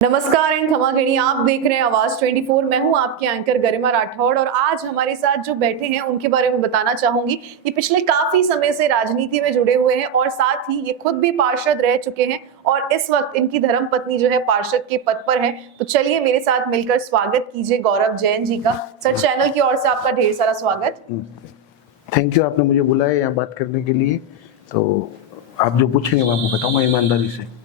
नमस्कार एंड क्षमा करिए, आप देख रहे हैं आवाज 24। मैं हूं आपकी एंकर गरिमा राठौड़ और आज हमारे साथ जो बैठे हैं उनके बारे में बताना चाहूंगी। ये पिछले काफी समय से राजनीति में जुड़े हुए हैं और साथ ही ये खुद भी पार्षद रह चुके हैं और इस वक्त इनकी धर्मपत्नी जो है पार्षद के पद पर है। तो चलिए मेरे साथ मिलकर स्वागत कीजिए गौरव जैन जी का। सर, चैनल की ओर से आपका ढेर सारा स्वागत। थैंक यू, आपने मुझे बुलाया यहाँ बात करने के लिए। तो आप जो पूछेंगे मैं आपको बताऊंगा ईमानदारी से।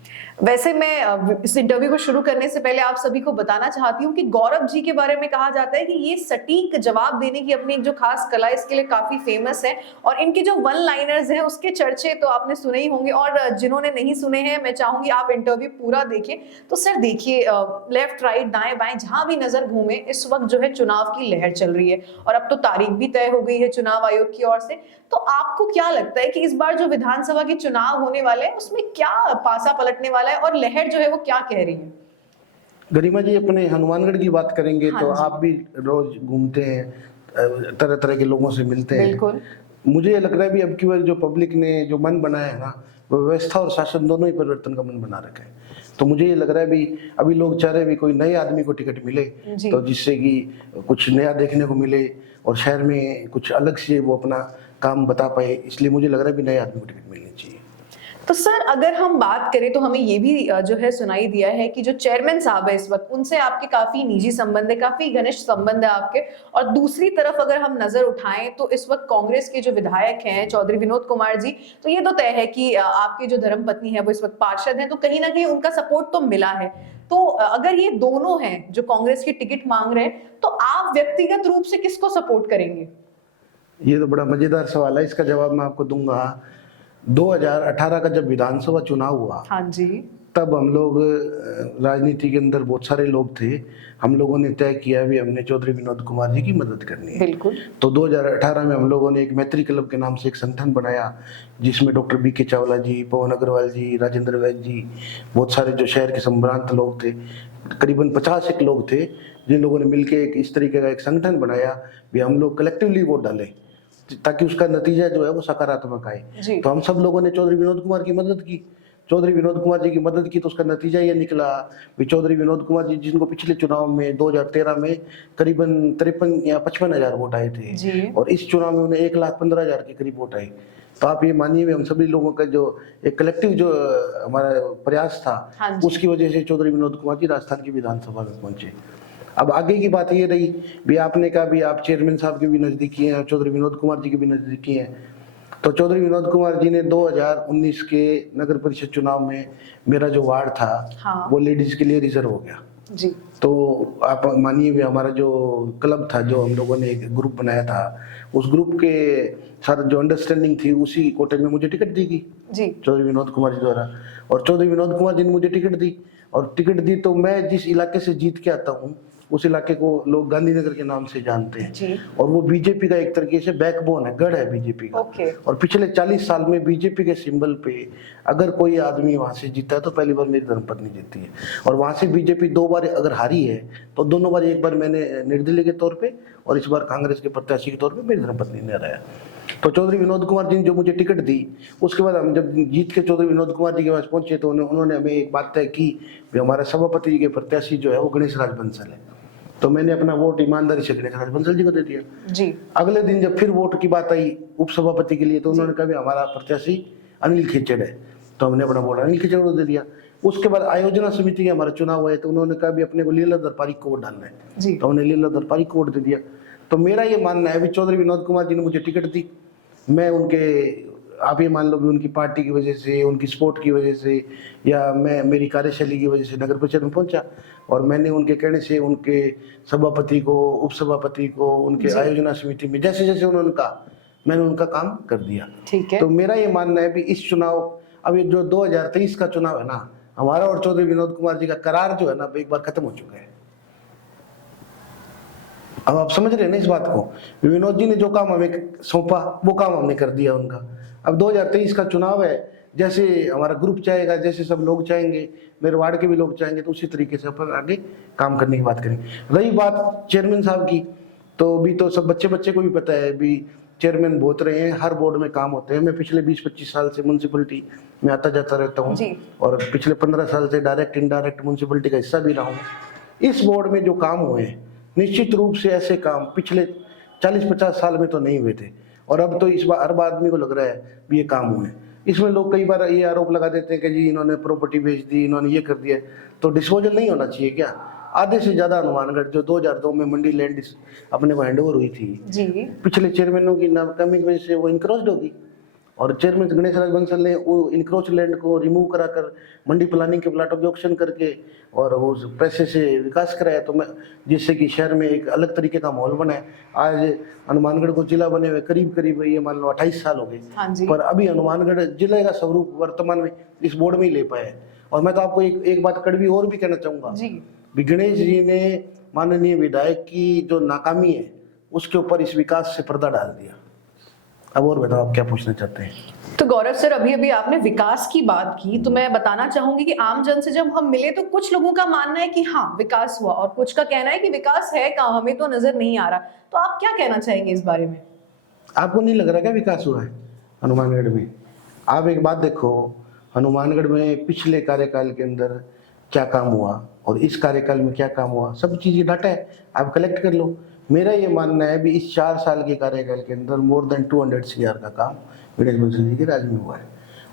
वैसे मैं इस इंटरव्यू को शुरू करने से पहले आप सभी को बताना चाहती हूँ कि गौरव जी के बारे में कहा जाता है कि ये सटीक जवाब देने की अपनी एक जो खास कला है, इसके लिए काफी फेमस है और इनके जो वन लाइनर्स हैं उसके चर्चे तो आपने सुने ही होंगे और जिन्होंने नहीं सुने हैं मैं चाहूंगी आप इंटरव्यू पूरा देखें। तो सर देखिए, लेफ्ट राइट दाएं बाएं जहां भी नजर घूमे इस वक्त जो है चुनाव की लहर चल रही है और अब तो तारीख भी तय हो गई है चुनाव आयोग की ओर से। तो आपको क्या लगता है कि इस बार जो विधानसभा के चुनाव होने वाले हैं उसमें क्या पासा पलटने वाला है और लहर जो है वो क्या कह रही है? गरिमा जी, अपने हनुमानगढ़ की बात करेंगे तो आप भी रोज घूमते हैं, तरह तरह के लोगों से मिलते हैं। बिल्कुल। मुझे ये लग रहा है भी अब की बार जो पब्लिक ने जो मन बनाया है ना, वो व्यवस्था और शासन दोनों ही परिवर्तन का मन बना रखा है। तो मुझे ये लग रहा है भी अभी लोग चाह रहे हैं भी कोई नए आदमी को टिकट मिले तो जिससे कि कुछ नया देखने को मिले और शहर में कुछ अलग से वो अपना काम बता पाए, इसलिए मुझे लग रहा है भी नए आदमी को टिकट मिलनी चाहिए। तो सर अगर हम बात करें तो हमें ये भी जो है सुनाई दिया है कि जो चेयरमैन साहब है इस वक्त उनसे आपके काफी निजी संबंध है, काफी घनिष्ठ संबंध है आपके। और दूसरी तरफ अगर हम नजर उठाएं तो इस वक्त कांग्रेस के जो विधायक हैं चौधरी विनोद कुमार जी, तो ये तो तय है कि आपकी जो धर्मपत्नी है वो इस वक्त पार्षद है, तो कहीं ना कहीं उनका सपोर्ट तो मिला है। तो अगर ये दोनों हैं जो कांग्रेस की टिकट मांग रहे हैं तो आप व्यक्तिगत रूप से किसको सपोर्ट करेंगे? ये तो बड़ा मजेदार सवाल है, इसका जवाब मैं आपको दूंगा। 2018 का जब विधानसभा चुनाव हुआ, हाँ जी, तब हम लोग राजनीति के अंदर बहुत सारे लोग थे, हम लोगों ने तय किया भी हमने चौधरी विनोद कुमार जी की मदद करनी है। बिल्कुल। तो 2018 में हम लोगों ने एक मैत्री क्लब के नाम से एक संगठन बनाया जिसमें डॉक्टर बीके चावला जी, पवन अग्रवाल जी, राजेंद्र वैद्य जी, बहुत सारे जो शहर के संभ्रांत लोग थे, करीबन 50 एक लोग थे, जिन लोगों ने मिलकर एक इस तरीके का एक संगठन बनाया भी हम लोग कलेक्टिवली वोट डालें ताकि उसका नतीजा जो है वो सकारात्मक आए। तो हम सब लोगों ने चौधरी विनोद कुमार की मदद की, चौधरी विनोद कुमार जी की मदद की, तो उसका नतीजा ये निकला कि चौधरी विनोद कुमार जी, जिनको पिछले चुनाव में 2013 में करीबन 53 या 55 हजार वोट आए थे और इस चुनाव में उन्हें 1,15,000 के करीब वोट आए। तो आप ये मानिए हम सभी लोगों का जो एक कलेक्टिव जो हमारा प्रयास था उसकी वजह से चौधरी विनोद कुमार जी राजस्थान की विधानसभा में पहुंचे। अब आगे की बात ये रही भी आपने कहा भी आप चेयरमैन साहब के भी नजदीकी हैं, चौधरी विनोद कुमार जी के भी नजदीकी हैं। तो चौधरी विनोद कुमार जी ने 2019 के नगर परिषद चुनाव में मेरा जो वार्ड था वो लेडीज के लिए रिजर्व हो गया जी। तो आप मानिए भी हमारा जो क्लब था, जो हम लोगों ने एक ग्रुप बनाया था, उस ग्रुप के साथ जो अंडरस्टैंडिंग थी उसी कोटे में मुझे टिकट दी गई जी चौधरी विनोद कुमार जी द्वारा। और चौधरी विनोद कुमार जी ने मुझे टिकट दी और टिकट दी तो मैं जिस इलाके से जीत के आता हूँ उस इलाके को लोग गांधीनगर के नाम से जानते हैं जी। और वो बीजेपी का एक तरीके से बैकबोन है, गढ़ है बीजेपी का। और पिछले 40 साल में बीजेपी के सिंबल पे अगर कोई आदमी वहां से जीता है तो पहली बार मेरी धर्मपत्नी जीती है। और वहां से बीजेपी 2 बार अगर हारी है तो दोनों बार, एक बार मैंने निर्दलीय के तौर पे और इस बार कांग्रेस के प्रत्याशी के तौर पे मेरी धर्मपत्नी ने हराया। तो चौधरी विनोद कुमार जी ने जो मुझे टिकट दी, उसके बाद हम जब जीत के चौधरी विनोद कुमार जी के पास पहुंचे तो उन्होंने हमें एक बात तय की कि हमारा सभापति जी के प्रत्याशी जो है वो गणेश राज बंसल है। तो मैंने अपना वोट ईमानदारी से गणेश राज बंसल जी को दे दिया जी। अगले दिन जब फिर वोट की बात आई उपसभापति के लिए तो उन्होंने कहा हमारा प्रत्याशी अनिल खिचड़ है, तो हमने अपना वोट अनिल खिचड़ को दे दिया। उसके बाद आयोजना समिति के हमारा चुनाव हुआ तो उन्होंने कहा भी अपने को लीलाधर पारिक को वोट डालना है, तो हमने लीलाधर पारिक को वोट दे दिया। तो मेरा ये मानना है भी चौधरी विनोद कुमार जी ने मुझे टिकट दी, मैं उनके, आप ये मान लो कि उनकी पार्टी की वजह से, उनकी सपोर्ट की वजह से या मैं मेरी कार्यशैली की वजह से नगर परिषद में पहुंचा और मैंने उनके कहने से उनके सभापति को, उपसभापति को, उनके आयोजना समिति में जैसे जैसे उन्होंने कहा मैंने उनका काम कर दिया। ठीक है। तो मेरा ये मानना है भी इस चुनाव, अब ये जो 2023 का चुनाव है ना, हमारा और चौधरी विनोद कुमार जी का करार जो है ना एक बार खत्म हो चुका है। अब आप समझ रहे हैं ना इस बात को, विनोद जी ने जो काम हमें सौंपा वो काम हमने कर दिया उनका। अब 2023 का चुनाव है, जैसे हमारा ग्रुप चाहेगा, जैसे सब लोग चाहेंगे, मेरे वार्ड के भी लोग चाहेंगे, तो उसी तरीके से अपन आगे काम करने की बात करेंगे। रही बात चेयरमैन साहब की, तो भी तो सब बच्चे को भी पता है भी चेयरमैन बहुत रहे हैं, हर बोर्ड में काम होते हैं। मैं पिछले 20-25 साल से म्यूनसिपलिटी मैं आता जाता रहता हूँ जी। और पिछले 15 साल से डायरेक्ट इनडायरेक्ट म्यूनसिपलिटी का हिस्सा भी रहा हूँ। इस बोर्ड में जो काम हुए हैं, निश्चित रूप से ऐसे काम पिछले 40-50 साल में तो नहीं हुए थे, और अब तो इस बार हर आदमी को लग रहा है भी ये काम हुए हैं। इसमें लोग कई बार ये आरोप लगा देते हैं कि जी इन्होंने प्रॉपर्टी बेच दी, इन्होंने ये कर दिया, तो डिस्पोजल नहीं होना चाहिए क्या? आधे से ज्यादा हनुमानगढ़ जो 2002 में मंडी लैंड अपने को हैंडओवर हुई थी, जी। पिछले चेयरमैनों की नाकामी की वजह से वो इंक्रोच्ड होगी, और चेयरमैन गणेश राज बंसल ने वो इंक्रोच लैंड को रिमूव कराकर मंडी प्लानिंग के प्लाटों के ऑक्शन करके और उस पैसे से विकास कराया, तो मैं जिससे कि शहर में एक अलग तरीके का माहौल बना है। आज हनुमानगढ़ को जिला बने हुए करीब करीब ये मान लो 28 साल हो गए, हाँ जी। पर अभी हनुमानगढ़ जिले का स्वरूप वर्तमान में इस बोर्ड में ही ले पाया है। और मैं तो आपको एक बात कड़वी और भी कहना चाहूंगा जी। भी गणेश जी ने माननीय विधायक की जो नाकामी है उसके ऊपर इस विकास से पर्दा डाल दिया। अब और बताओ आप क्या पूछना चाहते हैं? तो गौरव सर, अभी अभी आपने विकास की बात की, तो मैं बताना चाहूंगी कि आम जन से जब हम मिले तो कुछ लोगों का मानना है कि हाँ विकास हुआ, और कुछ का कहना है कि विकास है कहाँ, हमें तो नजर नहीं आ रहा। तो आप क्या कहना चाहेंगे इस बारे में? आपको नहीं लग रहा क्या विकास हुआ है हनुमानगढ़ में? आप एक बात देखो, हनुमानगढ़ में पिछले कार्यकाल के अंदर क्या काम हुआ और इस कार्यकाल में क्या काम हुआ, सब चीजें डाटा है, आप कलेक्ट कर लो। मेरा ये मानना है भी इस 4 साल के कार्यकाल के अंदर मोर देन 200 CR का काम गणेश बंसल जी के राज में हुआ है।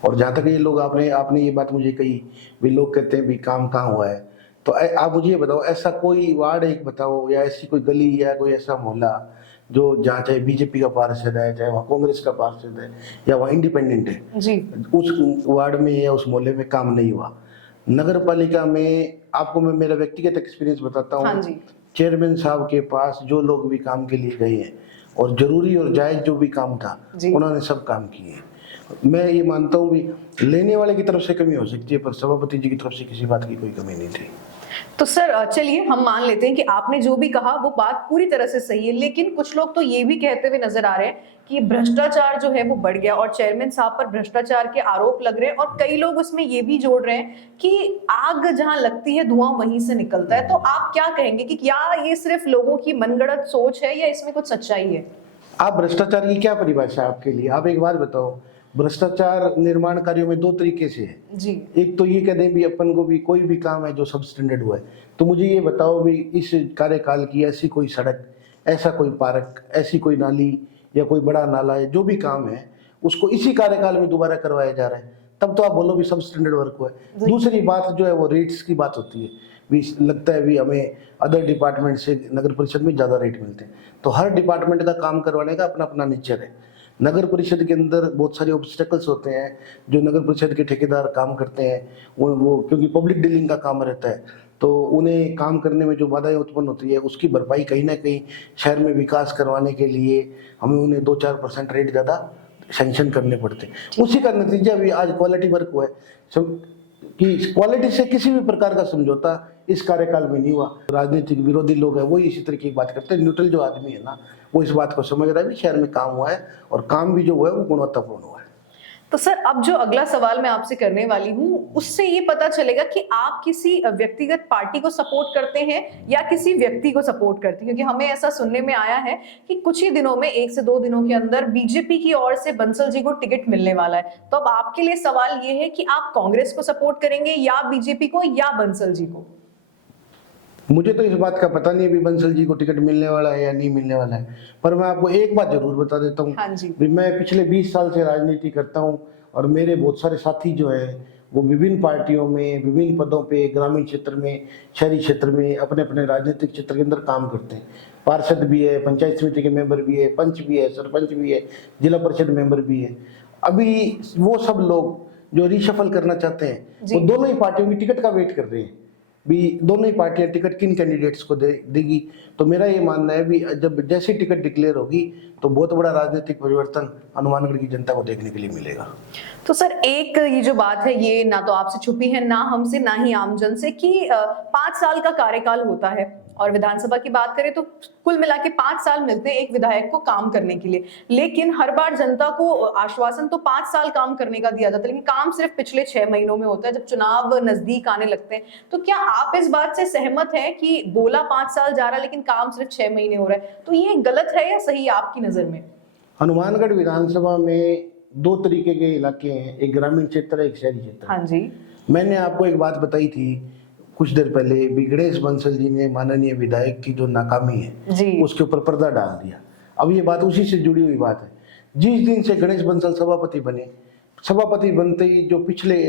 और जहाँ तक ये लोग आपने ये बात मुझे कही भी लोग कहते हैं भी काम कहाँ हुआ है, तो आप मुझे ये बताओ ऐसा कोई वार्ड एक बताओ या ऐसी कोई गली या कोई ऐसा मोहल्ला जो जहाँ चाहे बीजेपी का पार्षद है, चाहे वहाँ कांग्रेस का पार्षद है या वहाँ इंडिपेंडेंट है, जी। उस वार्ड में या उस मोहल्ले में काम नहीं हुआ। नगर पालिका में आपको मैं मेरा व्यक्तिगत एक्सपीरियंस बताता हूँ। हाँ जी। चेयरमैन साहब के पास जो लोग भी काम के लिए गए हैं और जरूरी और जायज जो भी काम था उन्होंने सब काम किए। मैं ये मानता हूँ भी लेने वाले की तरफ से कमी हो सकती है, पर सभापति जी की तरफ से किसी बात की कोई कमी नहीं थी। तो सर चलिए हम मान लेते हैं कि आपने जो भी कहा वो बात पूरी तरह से सही है, लेकिन कुछ लोग तो ये भी कहते हुए नजर आ रहे हैं कि भ्रष्टाचार जो है वो बढ़ गया और चेयरमैन साहब पर भ्रष्टाचार के आरोप लग रहे हैं, और कई लोग उसमें ये भी जोड़ रहे हैं कि आग जहां लगती है धुआं वहीं से निकलता है। तो आप क्या कहेंगे कि क्या ये सिर्फ लोगों की मनगढ़ंत सोच है या इसमें कुछ सच्चाई है? आप भ्रष्टाचार की क्या परिभाषा है आपके लिए? आप एक बात बताओ, भ्रष्टाचार निर्माण कार्यों में 2 तरीके से है जी। एक तो ये कह दें भी अपन को भी कोई भी काम है जो सब स्टैंडर्ड हुआ है, तो मुझे ये बताओ भी इस कार्यकाल की ऐसी कोई सड़क, ऐसा कोई पार्क, ऐसी कोई नाली या कोई बड़ा नाला है, जो भी काम है उसको इसी कार्यकाल में दोबारा करवाया जा रहा है, तब तो आप बोलो भी सब स्टैंडर्ड वर्क हुआ है। दूसरी बात जो है वो रेट्स की बात होती है, भी लगता है भी हमें अदर डिपार्टमेंट से नगर परिषद में ज़्यादा रेट मिलते हैं, तो हर डिपार्टमेंट का काम करवाने का अपना अपना नेचर है। नगर परिषद के अंदर बहुत सारे ऑब्स्टेकल्स होते हैं जो नगर परिषद के ठेकेदार काम करते हैं, वो क्योंकि पब्लिक डीलिंग का काम रहता है, तो उन्हें काम करने में जो बाधाएं उत्पन्न होती है उसकी भरपाई कहीं ना कहीं शहर में विकास करवाने के लिए हमें उन्हें 2-4% रेट ज़्यादा सैंक्शन करने पड़ते हैं। उसी का नतीजा भी आज क्वालिटी वर्क हुआ है कि क्वालिटी से किसी भी प्रकार का समझौता इस कार्यकाल में नहीं हुआ। राजनीतिक विरोधी लोग हैं वही इसी तरह की बात करते हैं, न्यूट्रल जो आदमी है ना वो इस बात को समझ रहा है कि शहर में काम हुआ है और काम भी जो हुआ है वो गुणवत्तापूर्ण हुआ है। तो सर अब जो अगला सवाल मैं आपसे करने वाली हूँ उससे ये पता चलेगा कि आप किसी व्यक्तिगत पार्टी को सपोर्ट करते हैं या किसी व्यक्ति को सपोर्ट करते हैं, क्योंकि हमें ऐसा सुनने में आया है कि कुछ ही दिनों में 1 से 2 दिनों के अंदर बीजेपी की ओर से बंसल जी को टिकट मिलने वाला है। तो अब आपके लिए सवाल ये है कि आप कांग्रेस को सपोर्ट करेंगे या बीजेपी को या बंसल जी को? मुझे तो इस बात का पता नहीं है भी बंसल जी को टिकट मिलने वाला है या नहीं मिलने वाला है, पर मैं आपको एक बात जरूर बता देता हूँ। हाँ जी। भी मैं पिछले 20 साल से राजनीति करता हूँ और मेरे बहुत सारे साथी जो है वो विभिन्न पार्टियों में विभिन्न पदों पे ग्रामीण क्षेत्र में, शहरी क्षेत्र में अपने अपने राजनीतिक क्षेत्र के अंदर काम करते हैं। पार्षद भी है, पंचायत समिति के मेंबर भी है, पंच भी है, सरपंच भी है, जिला परिषद मेंबर भी है। अभी वो सब लोग जो रिशफल करना चाहते हैं वो दोनों ही पार्टियों की टिकट का वेट कर रहे हैं भी दोनों ही पार्टियां टिकट किन कैंडिडेट्स को देगी। तो मेरा ये मानना है भी जब जैसी टिकट डिक्लेयर होगी तो बहुत बड़ा राजनीतिक परिवर्तन हनुमानगढ़ की जनता को देखने के लिए मिलेगा। तो सर एक ये जो बात है ये ना तो आपसे छुपी है, ना हमसे, ना ही आमजन से, कि 5 साल का कार्यकाल होता है और विधानसभा की बात करें तो कुल मिला के 5 साल मिलते हैं एक विधायक को काम करने के लिए, लेकिन हर बार जनता को आश्वासन तो 5 साल काम करने का दिया जाता है, लेकिन काम सिर्फ पिछले 6 महीनों में होता है जब चुनाव नजदीक आने लगते हैं। तो क्या आप इस बात से सहमत हैं कि बोला 5 साल जा रहा है लेकिन काम सिर्फ 6 महीने हो रहा है, तो ये गलत है या सही आपकी नजर में? हनुमानगढ़ विधानसभा में दो तरीके के इलाके हैं, एक ग्रामीण क्षेत्र है, एक शहरी क्षेत्र है। हाँ जी। मैंने आपको एक बात बताई थी कुछ देर पहले भी, गणेश बंसल जी ने माननीय विधायक की जो नाकामी है जी। उसके ऊपर पर्दा डाल दिया। अब ये बात उसी से जुड़ी हुई बात है। जिस दिन से गणेश बंसल सभापति बने, सभापति बनते ही जो पिछले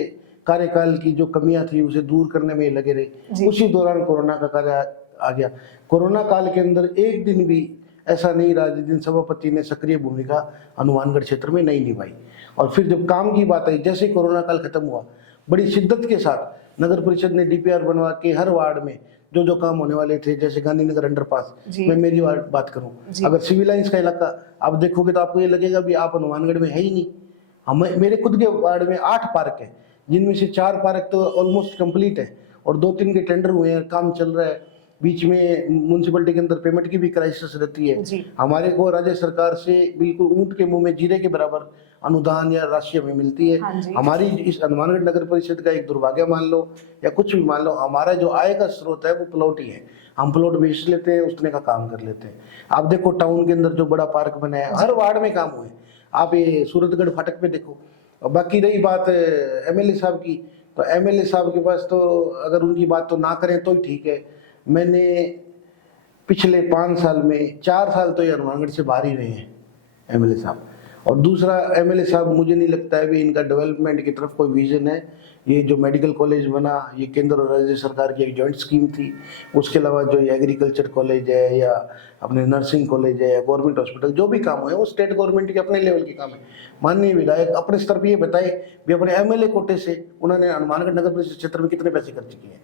कार्यकाल की जो कमियां थी उसे दूर करने में लगे रहे। उसी दौरान कोरोना का कार्य आ गया। कोरोना काल के अंदर एक दिन भी ऐसा नहीं रहा जिस दिन सभापति ने सक्रिय भूमिका हनुमानगढ़ क्षेत्र में नहीं निभाई। और फिर जब काम की बात आई, जैसे कोरोना काल खत्म हुआ, बड़ी शिद्दत के साथ नगर परिषद ने डीपीआर बनवा के हर वार्ड में जो जो काम होने वाले थे, जैसे गांधीनगर अंडरपास, मैं मेरी वार्ड बात करूं, अगर सिविल लाइंस का इलाका आप देखोगे तो आपको ये लगेगा भी आप हनुमानगढ़ में है ही नहीं। हम मेरे खुद के वार्ड में 8 पार्क है, जिनमें से 4 पार्क तो ऑलमोस्ट कंप्लीट है और 2-3 के टेंडर हुए हैं, काम चल रहा है। बीच में म्यूनसिपलिटी के अंदर पेमेंट की भी क्राइसिस रहती है। हमारे को राज्य सरकार से बिल्कुल ऊंट के मुंह में जीरे के बराबर अनुदान या राशि हमें मिलती है। हमारी इस हनुमानगढ़ नगर परिषद का एक दुर्भाग्य मान लो या कुछ भी मान लो, हमारा जो आय का स्रोत है वो प्लॉट ही है। हम प्लॉट बेच लेते हैं, उतने का काम कर लेते हैं। आप देखो टाउन के अंदर जो बड़ा पार्क बना है, हर वार्ड में काम हुए। आप ये सूरतगढ़ फाटक पे देखो। और बाकी रही बात एमएलए साहब की, तो एमएलए साहब के पास तो अगर उनकी बात तो ना करें तो ही ठीक है। मैंने पिछले 5 साल में 4 साल तो ये हनुमानगढ़ से बाहर ही रहे हैं एमएलए साहब। और दूसरा, एमएलए साहब मुझे नहीं लगता है भी इनका डेवलपमेंट की तरफ कोई विजन है। ये जो मेडिकल कॉलेज बना, ये केंद्र और राज्य सरकार की एक जॉइंट स्कीम थी। उसके अलावा जो ये एग्रीकल्चर कॉलेज है या अपने नर्सिंग कॉलेज है या गवर्नमेंट हॉस्पिटल, जो भी काम है वो स्टेट गवर्नमेंट के अपने लेवल के काम है। माननीय विधायक अपने स्तर पर ये बताए भी अपने एमएलए कोटे से उन्होंने हनुमानगढ़ नगर परिषद क्षेत्र में कितने पैसे खर्च किए हैं।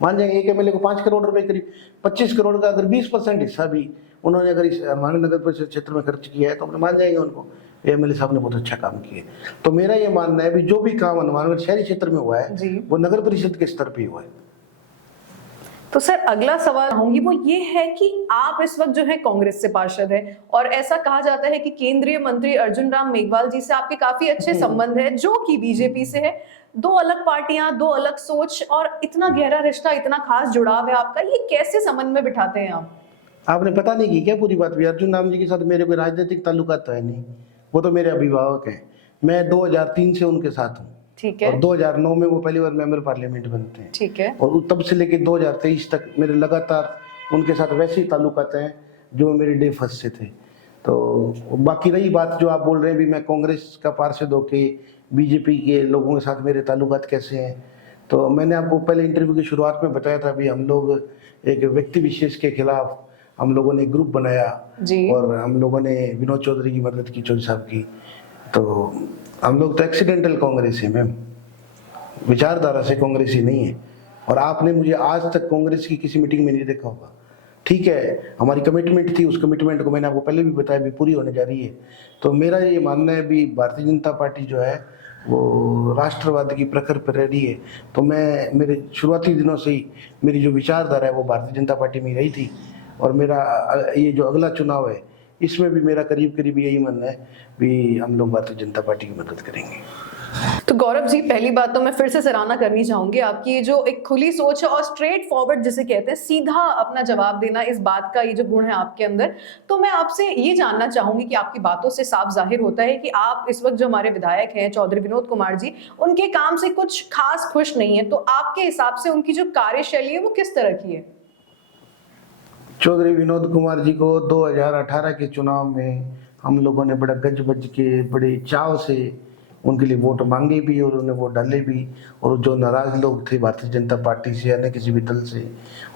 मान जाएंगे एक एमएलए को 5 करोड़ रुपए करीब, 25 करोड़ का अगर 20% हिस्सा भी उन्होंने अगर इस हनुमानगढ़ नगर परिषद क्षेत्र में खर्च किया है तो अपने मान जाएंगे उनको एमएलए साहब ने बहुत अच्छा काम किया। तो मेरा ये मानना है भी जो भी काम हनुमानगढ़ शहरी क्षेत्र में हुआ है वो नगर परिषद के स्तर पे हुआ है। तो सर अगला सवाल होंगी वो ये है कि आप इस वक्त जो है कांग्रेस से पार्षद है और ऐसा कहा जाता है कि केंद्रीय मंत्री अर्जुन राम मेघवाल जी से आपके काफी अच्छे संबंध है, जो कि बीजेपी से है। 2 अलग पार्टियां, 2 अलग सोच और इतना गहरा रिश्ता, इतना खास जुड़ाव है आपका, ये कैसे समन्वय बिठाते हैं आप? आपने पता नहीं की क्या पूरी बात भी? अर्जुन राम जी के साथ मेरे कोई राजनीतिक ताल्लुकात तो है नहीं, वो तो मेरे अभिभावक हैं। मैं 2003 से उनके साथ हूँ। ठीक है। और 2009 में वो पहली बार मेंबर पार्लियामेंट बनते हैं। ठीक है। और तब से लेके 2023 तक मेरे लगातार उनके साथ वैसे ही ताल्लुकात हैं जो मेरे डे फर्स्ट से थे। तो बाकी रही बात जो आप बोल रहे हैं भी मैं कांग्रेस का पार्षद होके बीजेपी के लोगों के साथ मेरे ताल्लुकात कैसे हैं, तो मैंने आपको पहले इंटरव्यू की शुरुआत में बताया था भी हम लोग एक व्यक्ति विशेष के खिलाफ हम लोगों ने ग्रुप बनाया और हम लोगों ने विनोद चौधरी की मदद की, चौधरी साहब की। तो हम लोग तो एक्सीडेंटल कांग्रेस है मैम, विचारधारा से कांग्रेस ही नहीं है। और आपने मुझे आज तक कांग्रेस की किसी मीटिंग में नहीं देखा होगा। ठीक है, हमारी कमिटमेंट थी, उस कमिटमेंट को मैंने आपको पहले भी बताया भी पूरी होने जा रही है। तो मेरा ये मानना है भी भारतीय जनता पार्टी जो है वो राष्ट्रवाद की प्रखर प्रहरी है। तो मैं मेरे शुरुआती दिनों से ही मेरी जो विचारधारा है वो भारतीय जनता पार्टी में रही थी। और मेरा ये जो अगला चुनाव है इसमें भी मेरा करीब करीब यही मानना है भी हम लोग भारतीय जनता पार्टी की मदद करेंगे। तो गौरव जी, पहली बात तो मैं फिर से सराहना करनी चाहूंगी आपकी, ये जो एक खुली सोच है और स्ट्रेट फॉरवर्ड जिसे कहते हैं, सीधा अपना जवाब देना, इस बात का ये जो गुण है आपके अंदर। तो मैं आपसे ये जानना चाहूंगी कि आपकी बातों से साफ जाहिर होता है कि आप इस वक्त जो हमारे विधायक हैं चौधरी विनोद कुमार जी, उनके काम से कुछ खास खुश नहीं है। तो आपके हिसाब से उनकी जो कार्यशैली है वो किस तरह की है? चौधरी विनोद कुमार जी को 2018 के चुनाव में हम लोगों ने बड़ा गज बज के बड़े चाव से उनके लिए वोट मांगे भी और उन्हें वोट डाले भी। और जो नाराज लोग थे भारतीय जनता पार्टी से या अन्य किसी भी दल से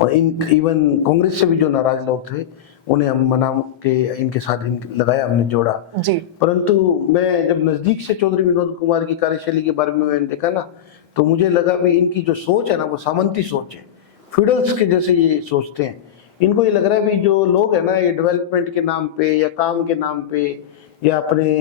और इवन कांग्रेस से भी जो नाराज लोग थे उन्हें हम मना के इनके साथ लगाया, हमने जोड़ा जी। परंतु मैं जब नजदीक से चौधरी विनोद कुमार की कार्यशैली के बारे में मैंने देखा ना, तो मुझे लगा भी इनकी जो सोच है ना वो सामंती सोच है, फ्यूडल्स के जैसे ये सोचते हैं। इनको ये लग रहा है भी जो लोग है ना ये डेवलपमेंट के नाम पे या काम के नाम पे या अपने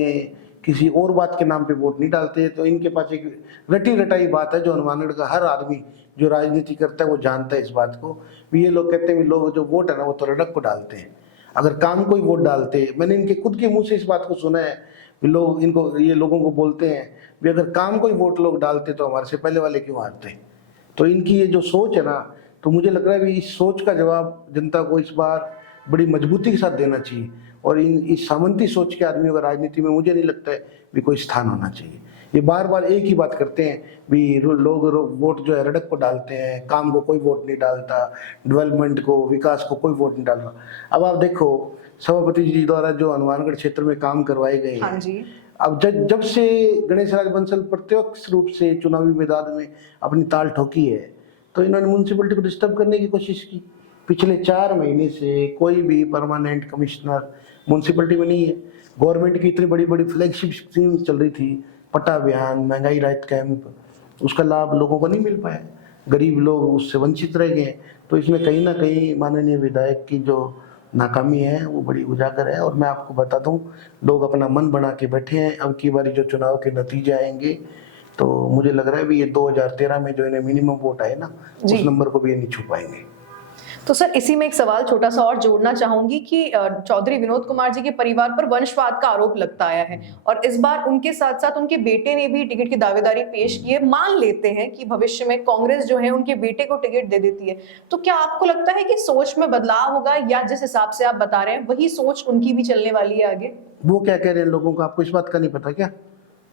किसी और बात के नाम पे वोट नहीं डालते। तो इनके पास एक रटी रटाई बात है जो हनुमानगढ़ का हर आदमी जो राजनीति करता है वो जानता है इस बात को। भी ये लोग कहते हैं भी लोग जो वोट है ना वो तो रड़क को डालते हैं, अगर काम कोई वोट डालते। मैंने इनके खुद के मुंह से इस बात को सुना है भी लोग इनको ये लोगों को बोलते हैं भी अगर काम कोई वोट लोग डालते तो हमारे से पहले वाले क्यों हारते। तो इनकी ये जो सोच है ना, तो मुझे लग रहा है भी इस सोच का जवाब जनता को इस बार बड़ी मजबूती के साथ देना चाहिए। और इस सामंती सोच के आदमियों का राजनीति में मुझे नहीं लगता है भी कोई स्थान होना चाहिए। ये बार बार एक ही बात करते हैं भी लोग वोट जो है रड़क को डालते हैं, काम को कोई वोट नहीं डालता, डेवलपमेंट को, विकास को कोई वोट नहीं डाल रहा। अब आप देखो सभापति जी द्वारा जो हनुमानगढ़ क्षेत्र में काम करवाए गए हाँ हैं, जी। अब जब से गणेश राज बंसल प्रत्यक्ष रूप से चुनावी मैदान में अपनी ताल ठोकी है, तो इन्होंने म्यूनसिपलिटी को डिस्टर्ब करने की कोशिश की। पिछले 4 महीने से कोई भी परमानेंट कमिश्नर म्यूनसिपलिटी में नहीं है। गवर्नमेंट की इतनी बड़ी बड़ी फ्लैगशिप स्कीम चल रही थी, पट्टा अभियान, महंगाई राहत कैंप, उसका लाभ लोगों को नहीं मिल पाया, गरीब लोग उससे वंचित रह गए। तो इसमें कहीं ना कहीं माननीय विधायक की जो नाकामी है वो बड़ी उजागर है। और मैं आपको बता दूं, लोग अपना मन बना के बैठे हैं। अब की बारी जो चुनाव के नतीजे आएंगे तो मुझे लग रहा है भी ये 2013 में जो इन्हें मिनिमम वोट आए ना, उस नंबर को भी ये नहीं छू पाएंगे। तो सर इसी में एक सवाल छोटा सा और जोड़ना चाहूंगी कि चौधरी विनोद कुमार जी के परिवार पर वंशवाद का आरोप लगता आया है और इस बार उनके साथ साथ उनके बेटे ने भी टिकट की दावेदारी पेश की है। मान लेते हैं कि भविष्य में कांग्रेस जो है उनके बेटे को टिकट दे देती है, तो क्या आपको लगता है कि सोच में बदलाव होगा या जिस हिसाब से आप बता रहे हैं वही सोच उनकी भी चलने वाली है आगे? वो क्या कह रहे हैं लोगों को, आपको इस बात का नहीं पता क्या?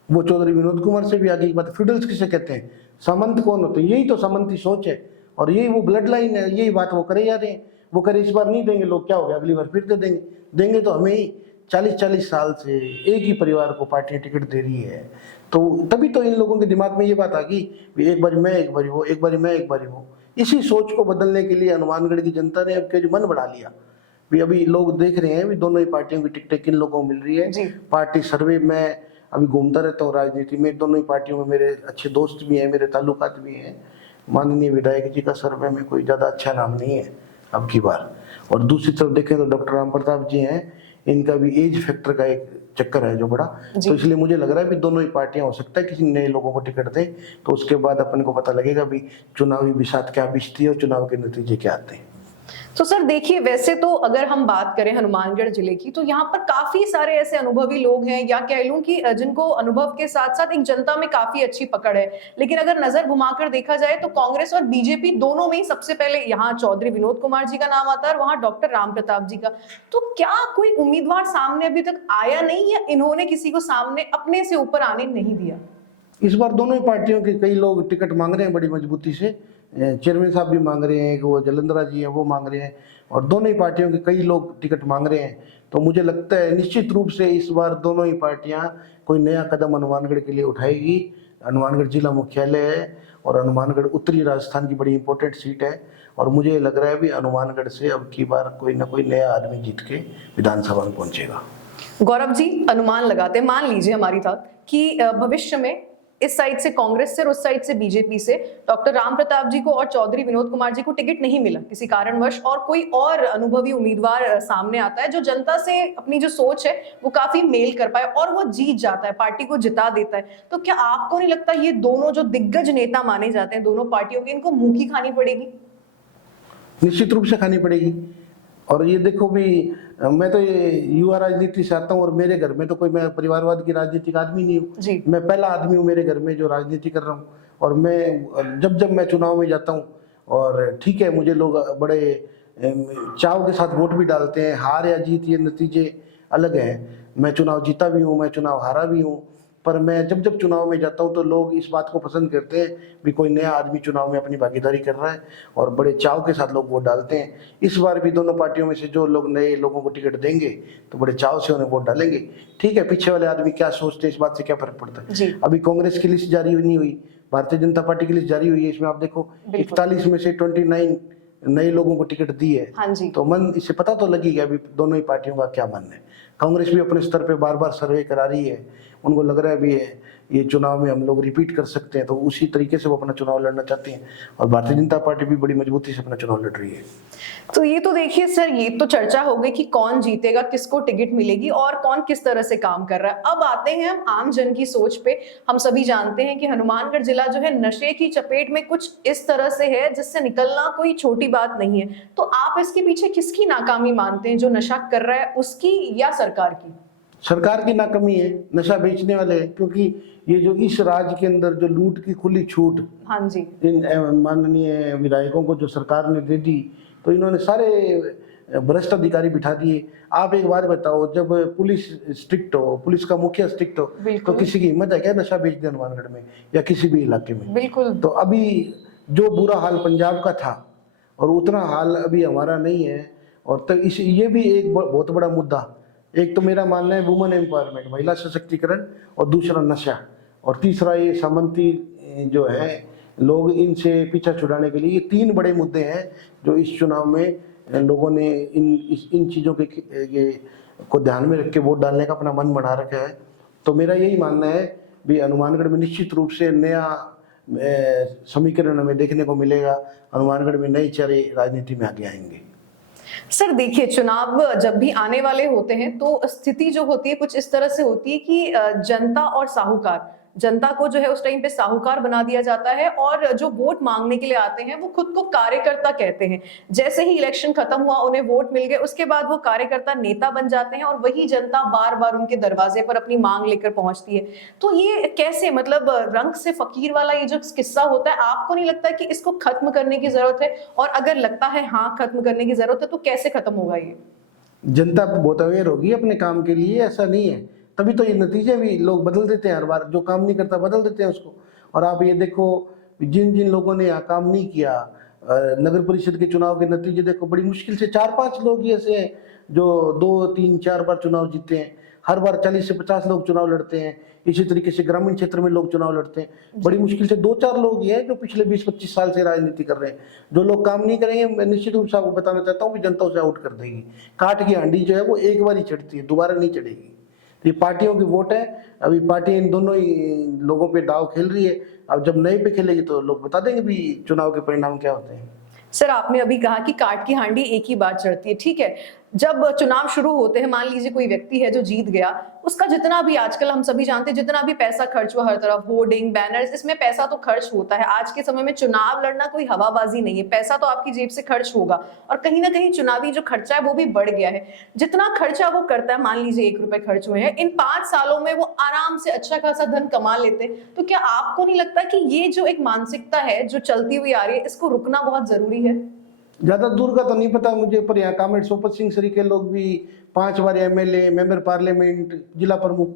वो चौधरी विनोद कुमार से भी आगे की बात, फिडल्स किसे कहते हैं, सामंत कौन होते हैं, यही तो सामंती सोच है और यही वो ब्लड लाइन है। यही बात वो करे जा रहे हैं। वो करे इस बार नहीं देंगे लोग, क्या हो गया, अगली बार फिर दे देंगे। देंगे तो हमें ही 40-40 साल से एक ही परिवार को पार्टियां टिकट दे रही है, तो तभी तो इन लोगों के दिमाग में ये बात आ गई भी एक बार मैं एक बारी वो, एक बारी मैं एक बारी वो। इसी सोच को बदलने के लिए हनुमानगढ़ की जनता ने अब के मन बढ़ा लिया भी अभी लोग देख रहे हैं भी दोनों ही पार्टियों की टिकटें किन लोगों को मिल रही है। पार्टी सर्वे में अभी घूमता रहता हूँ राजनीति में, दोनों ही पार्टियों में मेरे अच्छे दोस्त भी हैं, मेरे ताल्लुकात भी हैं। माननीय विधायक जी का सर्वे में कोई ज़्यादा अच्छा नाम नहीं है अब की बार। और दूसरी तरफ देखें तो डॉक्टर राम प्रताप जी हैं, इनका भी एज फैक्टर का एक चक्कर है जो बड़ा, तो इसलिए मुझे लग रहा है भी दोनों ही पार्टियां, हो सकता है किसी नए लोगों को टिकट दें तो उसके बाद अपन को पता लगेगा भी चुनावी बिसात क्या बिछती है और चुनाव के नतीजे क्या आते हैं। तो सर देखिए, वैसे तो अगर हम बात करें हनुमानगढ़ जिले की तो यहाँ पर काफी सारे ऐसे अनुभवी लोग हैं या कह लूं कि जिनको अनुभव के साथ साथ एक जनता में काफी अच्छी पकड़ है। लेकिन अगर नजर घुमाकर देखा जाए तो कांग्रेस और बीजेपी दोनों में ही सबसे पहले यहाँ चौधरी विनोद कुमार जी का नाम आता है और वहां डॉक्टर राम प्रताप जी का। तो क्या कोई उम्मीदवार सामने अभी तक आया नहीं या इन्होंने किसी को सामने अपने से ऊपर आने नहीं दिया? इस बार दोनों ही पार्टियों के कई लोग टिकट मांग रहे हैं बड़ी मजबूती से। चेयरमैन साहब भी मांग रहे हैं, वो जलंधरा जी हैं वो मांग रहे हैं, और दोनों ही पार्टियों के कई लोग टिकट मांग रहे हैं। तो मुझे लगता है निश्चित रूप से इस बार दोनों ही पार्टियां कोई नया कदम हनुमानगढ़ के लिए उठाएगी। हनुमानगढ़ जिला मुख्यालय है और हनुमानगढ़ उत्तरी राजस्थान की बड़ी इंपॉर्टेंट सीट है और मुझे लग रहा है भी हनुमानगढ़ से अब की बार कोई ना कोई नया आदमी जीत के विधानसभा में पहुंचेगा। गौरव जी, अनुमान लगाते, मान लीजिए हमारी था कि भविष्य में इस साइड से कांग्रेस से और उस साइड से बीजेपी से डॉक्टर राम प्रताप जी को और चौधरी विनोद कुमार जी को टिकट नहीं मिला किसी कारणवश और कोई और अनुभवी उम्मीदवार सामने आता है जो जनता से अपनी जो सोच है वो काफी मेल कर पाए और वो जीत जाता है, पार्टी को जिता देता है, तो क्या आपको नहीं लगता ये दोनों जो दिग्गज नेता माने जाते हैं दोनों पार्टियों के, इनको मुंह की खानी पड़ेगी? निश्चित रूप से खानी पड़ेगी। और ये देखो भी मैं तो ये युवा राजनीति से आता हूँ और मेरे घर में तो कोई, मैं परिवारवाद की राजनीति का आदमी नहीं हूँ, मैं पहला आदमी हूँ मेरे घर में जो राजनीति कर रहा हूँ। और मैं जब मैं चुनाव में जाता हूँ और ठीक है, मुझे लोग बड़े चाव के साथ वोट भी डालते हैं, हार या जीत ये नतीजे अलग हैं। मैं चुनाव जीता भी हूँ, मैं चुनाव हारा भी हूँ, पर मैं जब चुनाव में जाता हूं तो लोग इस बात को पसंद करते हैं भी कोई नया आदमी चुनाव में अपनी भागीदारी कर रहा है और बड़े चाव के साथ लोग वोट डालते हैं। इस बार भी दोनों पार्टियों में से जो लोग नए लोगों को टिकट देंगे तो बड़े चाव से उन्हें वोट डालेंगे। ठीक है, पीछे वाले आदमी क्या सोचते हैं इस बात से क्या फर्क पड़ता है। अभी कांग्रेस की लिस्ट जारी नहीं हुई, भारतीय जनता पार्टी की लिस्ट जारी हुई है, इसमें आप देखो 41 में से 29 नए लोगों को टिकट दी है। तो मन इससे पता तो लगेगा अभी दोनों ही पार्टियों का क्या मन है। कांग्रेस भी अपने स्तर पे बार बार सर्वे करा रही है, उनको लग रहा है भी ये चुनाव में हम लोग रिपीट कर सकते हैं, तो उसी तरीके से वो अपना चुनाव लड़ना चाहते हैं। और भारतीय जनता पार्टी भी बड़ी मजबूती से अपना चुनाव लड़ रही है। तो ये तो देखिए सर, ये तो चर्चा हो गई कि कौन जीतेगा, किसको टिकट मिलेगी और कौन किस तरह से काम कर रहा है। अब आते हैं हम आम जन की सोच पे। हम सभी जानते हैं कि हनुमानगढ़ जिला जो है नशे की चपेट में कुछ इस तरह से है जिससे निकलना कोई छोटी बात नहीं है। तो आप इसके पीछे किसकी नाकामी मानते हैं, जो नशा कर रहा है उसकी या सरकार की? सरकार की नाकामी है, नशा बेचने वाले, क्योंकि ये जो इस राज्य के अंदर जो लूट की खुली छूट इन माननीय विधायकों को जो सरकार ने दे दी, तो इन्होंने सारे भ्रष्ट अधिकारी बिठा दिए। आप एक बात बताओ, जब पुलिस स्ट्रिक्ट हो, पुलिस का मुखिया स्ट्रिक्ट हो, तो बिल्कुल। किसी की हिम्मत है क्या नशा बेच दे हनुमानगढ़ में या किसी भी इलाके में? बिल्कुल। तो अभी जो बुरा हाल पंजाब का था और उतना हाल अभी हमारा नहीं है। और तो इस ये भी एक बहुत बड़ा मुद्दा, एक तो मेरा मानना है वुमेन एम्पावरमेंट, महिला सशक्तिकरण, और दूसरा नशा, और तीसरा ये सामंती जो है लोग, इनसे पीछा छुड़ाने के लिए। ये 3 बड़े मुद्दे हैं जो इस चुनाव में लोगों ने इन चीज़ों के ये को ध्यान में रख के वोट डालने का अपना मन बना रखा है। तो मेरा यही मानना है भी हनुमानगढ़ में निश्चित रूप से नया समीकरण हमें देखने को मिलेगा। हनुमानगढ़ में नए चेहरे राजनीति में आगे आएंगे। सर देखिए, चुनाव जब भी आने वाले होते हैं तो स्थिति जो होती है कुछ इस तरह से होती है कि जनता और साहूकार, जनता को जो है उस टाइम पे साहूकार बना दिया जाता है और जो वोट मांगने के लिए आते हैं वो खुद को कार्यकर्ता कहते हैं। जैसे ही इलेक्शन खत्म हुआ, उन्हें वोट मिल गए, उसके बाद वो कार्यकर्ता नेता बन जाते हैं और वही जनता बार बार उनके दरवाजे पर अपनी मांग लेकर पहुंचती है। तो ये कैसे, मतलब रंग से फकीर वाला ये जो किस्सा होता है, आपको नहीं लगता कि इसको खत्म करने की जरूरत है? और अगर लगता है हाँ खत्म करने की जरूरत है, तो कैसे खत्म होगा ये? जनता बहुत अवेयर होगी अपने काम के लिए, ऐसा नहीं है, तभी तो ये नतीजे भी लोग बदल देते हैं। हर बार जो काम नहीं करता बदल देते हैं उसको। और आप ये देखो, जिन जिन लोगों ने यहाँ काम नहीं किया, नगर परिषद के चुनाव के नतीजे देखो, बड़ी मुश्किल से 4-5 लोग ही ऐसे हैं जो 2, 3, 4 बार चुनाव जीते हैं। हर बार 40 से 50 लोग चुनाव लड़ते हैं। इसी तरीके से ग्रामीण क्षेत्र में लोग चुनाव लड़ते हैं। बड़ी मुश्किल से 2-4 लोग ही हैं जो पिछले 20-25 साल से राजनीति कर रहे हैं। जो लोग काम नहीं करेंगे, मैं निश्चित रूप से आपको बताना चाहता हूँ कि जनता उसे आउट कर देगी। काट की हांडी जो है वो एक बार ही चढ़ती है, दोबारा नहीं चढ़ेगी। ये पार्टियों की वोट है, अभी पार्टी इन दोनों ही लोगों पे दाव खेल रही है। अब जब नए पे खेलेगी तो लोग बता देंगे भी चुनाव के परिणाम क्या होते हैं। सर आपने अभी कहा कि काट की हांडी एक ही बार चढ़ती है, ठीक है। जब चुनाव शुरू होते हैं, मान लीजिए कोई व्यक्ति है जो जीत गया, उसका जितना भी, आजकल हम सभी जानते हैं, जितना भी पैसा खर्च हुआ हर तरफ, होर्डिंग, बैनर्स, इसमें पैसा तो खर्च होता है। आज के समय में चुनाव लड़ना कोई हवाबाजी नहीं है, पैसा तो आपकी जेब से खर्च होगा। और कहीं ना कहीं चुनावी जो खर्चा है वो भी बढ़ गया है। जितना खर्चा वो करता है, मान लीजिए 1 रुपए खर्च हुए हैं, इन 5 सालों में वो आराम से अच्छा खासा धन कमा लेते हैं। तो क्या आपको नहीं लगता कि ये जो एक मानसिकता है जो चलती हुई आ रही है, इसको रुकना बहुत जरूरी है? ज्यादा दूर का तो नहीं पता मुझे, पर यहाँ कामेड़ सोपत सिंह सरी के लोग भी 5 बार एमएलए, मेंबर पार्लियामेंट, जिला प्रमुख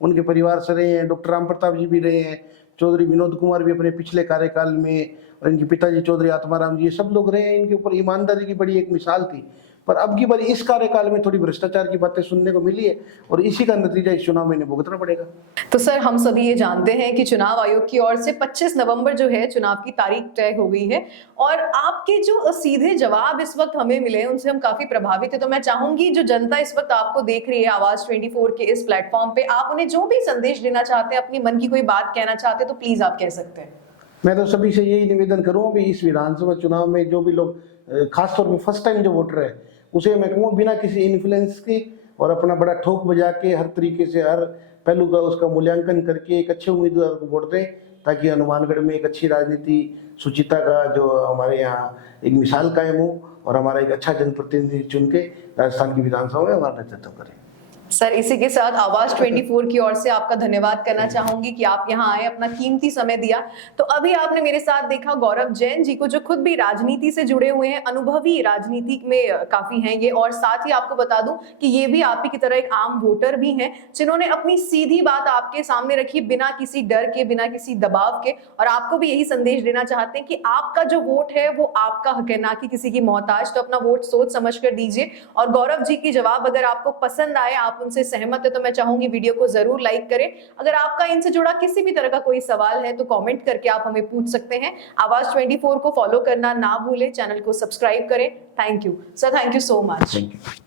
उनके परिवार से रहे हैं। डॉक्टर राम प्रताप जी भी रहे हैं, चौधरी विनोद कुमार भी अपने पिछले कार्यकाल में, और इनके पिताजी चौधरी आत्माराम जी, ये सब लोग रहे हैं। इनके ऊपर ईमानदारी की बड़ी एक मिसाल थी। पर अब की बार इस कार्यकाल में थोड़ी भ्रष्टाचार की बातें सुनने को मिली है और इसी का नतीजा इस चुनाव में इन्हें भुगतना पड़ेगा। तो सर हम सभी ये जानते हैं कि चुनाव आयोग की ओर से 25 नवंबर जो है चुनाव की तारीख तय हो गई है और आपके जो सीधे जवाब इस वक्त हमें मिले उनसे हम काफी प्रभावित है। तो मैं चाहूंगी जो जनता इस वक्त आपको देख रही है आवाज 24 के इस प्लेटफॉर्म पे, आप उन्हें जो भी संदेश देना चाहते हैं, अपनी मन की कोई बात कहना चाहते हैं, तो प्लीज आप कह सकते हैं। मैं तो सभी से यही निवेदन करूंगा भी इस विधानसभा चुनाव में जो भी लोग, खासतौर पर फर्स्ट टाइम जो वोटर है, उसे मैं कहूँगा बिना किसी इन्फ्लुएंस के और अपना बड़ा ठोक बजा के हर तरीके से हर पहलू का उसका मूल्यांकन करके एक अच्छे उम्मीदवार को वोट दें, ताकि हनुमानगढ़ में एक अच्छी राजनीति, सुचिता का जो हमारे यहाँ एक मिसाल कायम हो और हमारा एक अच्छा जनप्रतिनिधि चुन के राजस्थान की विधानसभा में हमारा नेतृत्व करें। सर इसी के साथ आवाज 24 की ओर से आपका धन्यवाद करना चाहूंगी कि आप यहाँ आए, अपना कीमती समय दिया। तो अभी आपने मेरे साथ देखा गौरव जैन जी को, जो खुद भी राजनीति से जुड़े हुए हैं, अनुभवी राजनीति में काफी हैं ये, और साथ ही आपको बता दूं कि ये भी आप ही की तरह एक आम वोटर भी हैं, जिन्होंने अपनी सीधी बात आपके सामने रखी बिना किसी डर के, बिना किसी दबाव के, और आपको भी यही संदेश देना चाहते हैं कि आपका जो वोट है वो आपका हक है, ना कि किसी की मोहताज। तो अपना वोट सोच समझ कर दीजिए। और गौरव जी की जवाब अगर आपको पसंद आए, आप उनसे सहमत है, तो मैं चाहूंगी वीडियो को जरूर लाइक करें। अगर आपका इनसे जुड़ा किसी भी तरह का कोई सवाल है तो कमेंट करके आप हमें पूछ सकते हैं। आवाज 24 को फॉलो करना ना भूलें, चैनल को सब्सक्राइब करें। Thank you sir, thank you so much. Thank you.